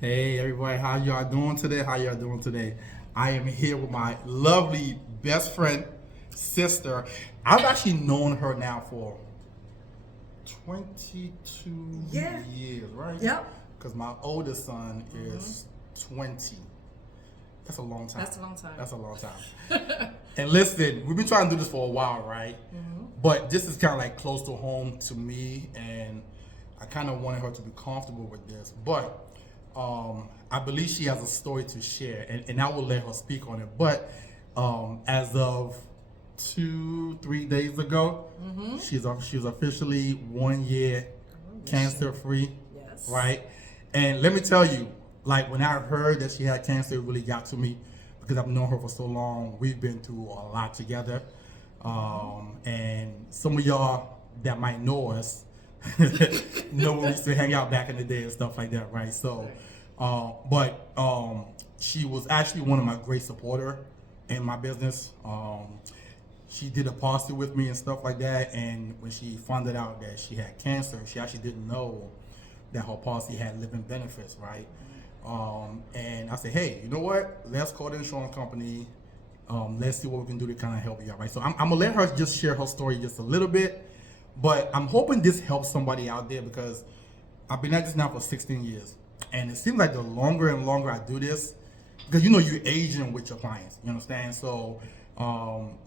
Hey everybody, how y'all doing today? How y'all doing today? I am here with my lovely best friend, sister. I've actually known her now for 22 Yeah. years, right? Yep. Because my oldest son is 20. That's a long time. That's a long time. That's a long time. And listen, we've been trying to do this for a while, right? But this is kind of like close to home to me, and I kind of wanted her to be comfortable with this. But I believe she has a story to share, and I will let her speak on it. But as of 2, 3 days ago, she's officially 1 year cancer free, Yes. right? And let me tell you, like when I heard that she had cancer, it really got to me because I've known her for so long. We've been through a lot together, and some of y'all that might know us know when we used to hang out back in the day and stuff like that, right? So, she was actually one of my great supporter in my business. She did a policy with me and stuff like that, and when she found out that she had cancer, she actually didn't know that her policy had living benefits, right? And I said, hey, you know what? Let's call the insurance company. Let's see what we can do to kind of help you out, right? So I'm gonna let her just share her story just a little bit, but I'm hoping this helps somebody out there because I've been at this now for 16 years, and it seems like the longer and longer I do this, because you're aging with your clients, you understand? So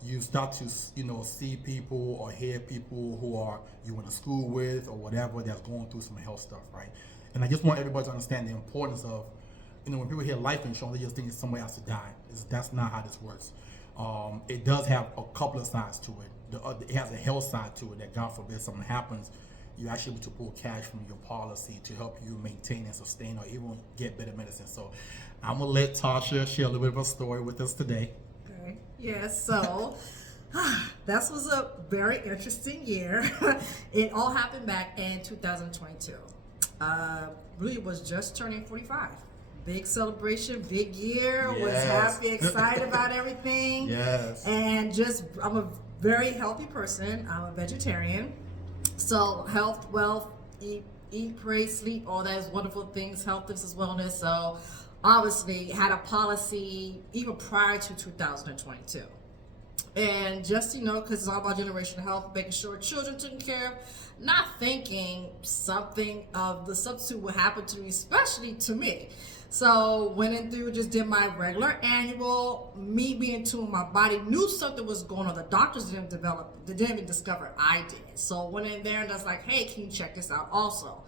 you start to see people or hear people who are you went to school with or whatever that's going through some health stuff, right? And I just want everybody to understand the importance of when people hear life insurance, they just think it's somebody else to die. That's not how this works. It does have a couple of sides to it. It has a health side to it that God forbid something happens, you're actually able to pull cash from your policy to help you maintain and sustain or even get better medicine. So I'm gonna let Tasha share a little bit of her story with us today. Okay. Yeah, so that was a very interesting year. It all happened back in 2022. Really was just turning 45. Big celebration, big year, was Yes. happy, excited about everything. Yes. And I'm a very healthy person. I'm a vegetarian. So health, wealth, eat, pray, sleep, all those wonderful things, health is wellness. So obviously had a policy even prior to 2022. And just, because it's all about generational health, making sure children taken care of, not thinking something of the substitute would happen to me, especially to me. So went in through, just did my regular annual, me being tuned my body, knew something was going on. The doctors didn't even discover it. I did. So went in there and I was like, hey, can you check this out also?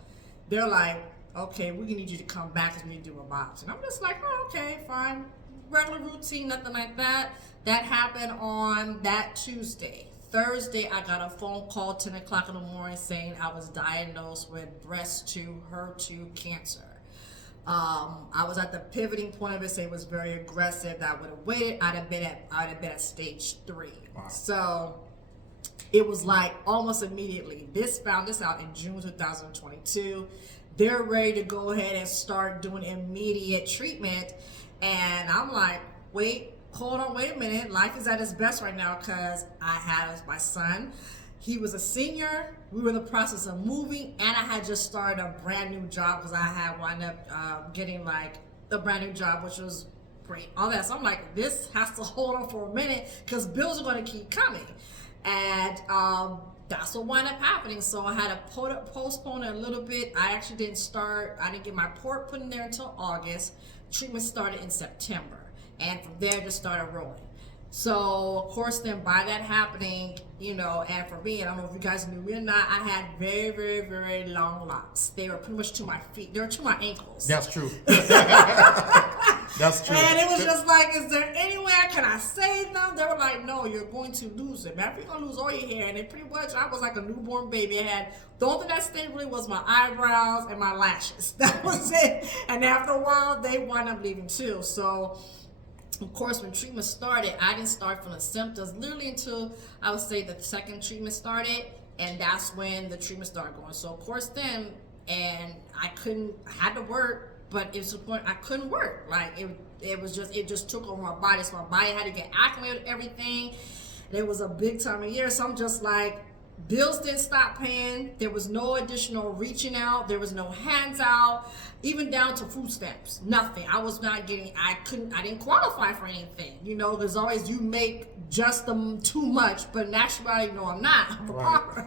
They're like, okay, we need you to come back because we need to do a biopsy. And I'm just like, oh, okay, fine. Regular routine, nothing like that. That happened on that Tuesday. Thursday, I got a phone call 10 o'clock in the morning saying I was diagnosed with breast 2, HER2 cancer. I was at the pivoting point of it, saying it was very aggressive. That I would have waited. I'd have been at stage 3. Wow. So it was like almost immediately. Found this out in June 2022. They're ready to go ahead and start doing immediate treatment, and I'm like, hold on, wait a minute. Life is at its best right now because I had my son. He was a senior. We were in the process of moving, and I had just started a brand new job because I had wound up getting like a brand new job, which was great. All that. So I'm like, this has to hold on for a minute because bills are going to keep coming. And that's what wound up happening. So I had to postpone it a little bit. I actually I didn't get my port put in there until August. Treatment started in September. And from there, just started rolling. So, of course, then by that happening, and for me, I don't know if you guys knew me or not, I had very, very, very long locks. They were pretty much to my feet. They were to my ankles. That's true. That's true. And it was just like, is there any way can I save them? They were like, no, you're going to lose it. Man, you're going to lose all your hair. And pretty much, I was like a newborn baby. The only thing that stayed really was my eyebrows and my lashes. That was it. And after a while, they wound up leaving too. So, of course, when treatment started, I didn't start from the symptoms literally until I would say the second treatment started, and that's when the treatment started going. So, of course, then, and I had to work, but it was to the point I couldn't work. Like, it just took over my body. So my body had to get acclimated to everything. And it was a big time of year. So I'm just like, Bills didn't stop paying. There was no additional reaching out. There was no hands out, even down to food stamps. Nothing. I was not getting. I didn't qualify for anything. You know, there's always you make just too much, but in actuality, no, I'm not. I'm a pauper.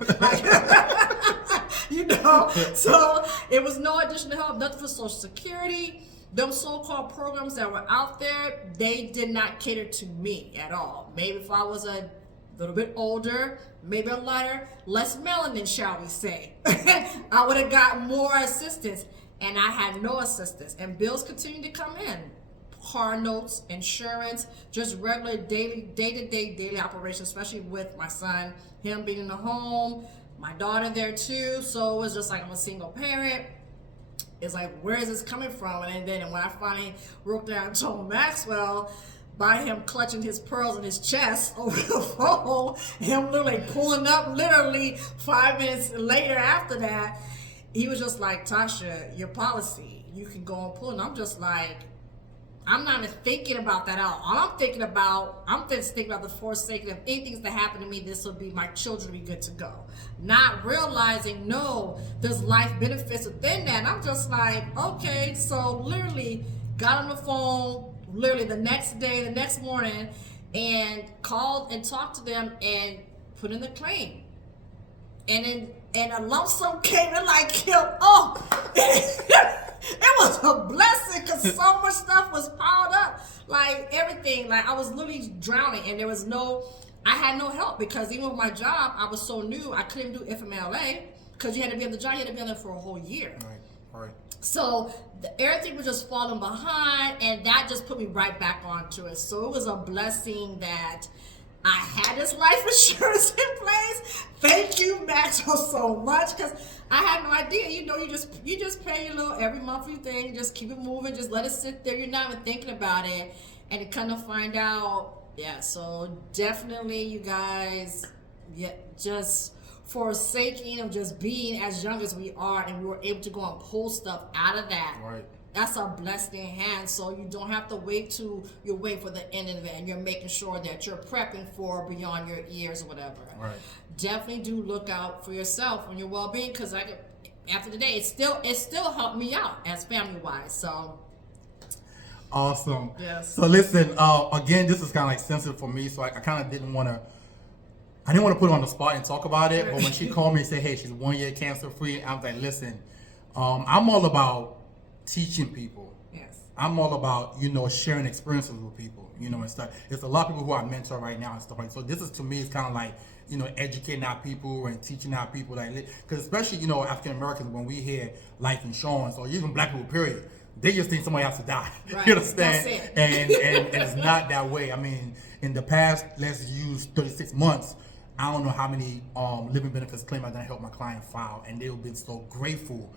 You know. So it was no additional help. Nothing for Social Security. Those so-called programs that were out there, they did not cater to me at all. Maybe if I was a little bit older, maybe a lighter, less melanin, shall we say, I would have got more assistance, and I had no assistance. And bills continued to come in, car notes, insurance, just regular day-to-day daily operations, especially with my son, him being in the home, my daughter there too. So it was just like I'm a single parent. It's like, where is this coming from? And then when I finally broke down and told Maxwell, by him clutching his pearls in his chest over the phone, him literally pulling up literally 5 minutes later after that, he was just like, Tasha, your policy, you can go and pull. And I'm just like, I'm not even thinking about that out. All I'm thinking about, the forsaking of anything that happened to me, this will be, my children will be good to go. Not realizing, no, there's life benefits within that. And I'm just like, okay, so literally got on the phone, literally the next day, the next morning, and called and talked to them and put in the claim. And a lump sum came in like, oh, it was a blessing because so much stuff was piled up. Like everything, like I was literally drowning, and there was I had no help because even with my job, I was so new, I couldn't do FMLA because you had to be on the job, you had to be on there for a whole year. Right. So everything was just falling behind, and that just put me right back onto it. So it was a blessing that I had this life insurance in place. Thank you, Maxwell, so much, because I had no idea. You know, you just pay your little every monthly thing, just keep it moving, just let it sit there. You're not even thinking about it, and to kind of find out, yeah. So definitely, you guys, yeah, just forsaking of just being as young as we are, and we were able to go and pull stuff out of that. Right. That's a blessing in hand. So you don't have to wait till you wait for the end of it, and you're making sure that you're prepping for beyond your years or whatever. Right. Definitely do look out for yourself and your well-being, because after the day, it still helped me out as family-wise. So. Awesome. Yes. So listen, again, this is kind of like sensitive for me, so I kind of didn't want to put her on the spot and talk about it. But when she called me and said, hey, she's 1 year cancer free, I was like, listen, I'm all about teaching people. Yes. I'm all about, sharing experiences with people, and stuff. There's a lot of people who I mentor right now and stuff like that. So this is, to me, it's kind of like, educating our people and teaching our people, because especially, African Americans, when we hear life insurance, or even black people, period, they just think somebody has to die. Right. You understand? That's it. And it's not that way. I mean, in the past, let's use 36 months, I don't know how many living benefits claim I done helped my client file, and they've been so grateful.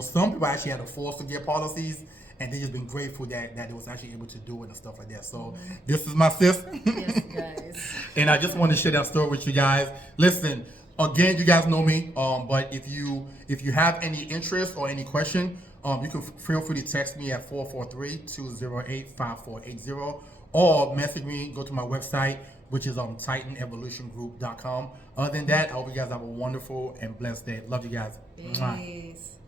Some people actually had to force to get policies, and they just been grateful that they was actually able to do it and stuff like that. So this is my sis. Yes, guys. And I just want to share that story with you guys. Listen, again, you guys know me, but if you have any interest or any question, you can feel free to text me at 443-208-5480, or message me, go to my website, which is TitanEvolutionGroup.com. Other than that, I hope you guys have a wonderful and blessed day. Love you guys. Peace.